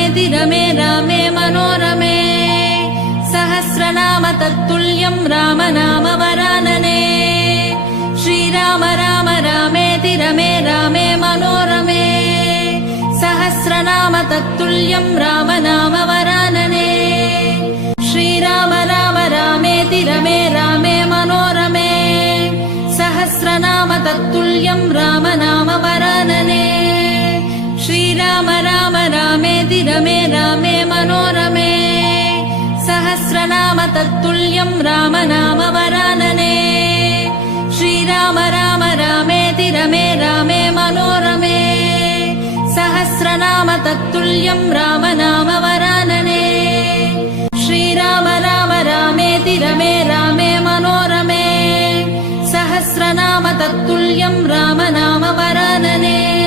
रामेति रमे रामे मनोरमे सहस्रनाम तत्तुल्यं राम नाम वरानने श्रीराम राम रामेति रमे रामे मनोरमे सहस्रनाम तत्तुल्यं राम नाम वरानने श्रीराम राम रामेति रमे रामे मनोरमे सहस्रनाम तत्तुल्यं राम नाम वरानने श्रीराम राम रामेति रमे रामे मनोरमे सहस्रनाम तत्तुल्यं राम नाम वरानने श्रीराम राम रामेति रमे रामे मनोरमे सहस्रनाम तत्तुल्यं राम नाम वरानने श्रीराम राम रामेति रमे रामे मनोरमे सहस्रनाम तत्तुल्यं राम नाम वरानने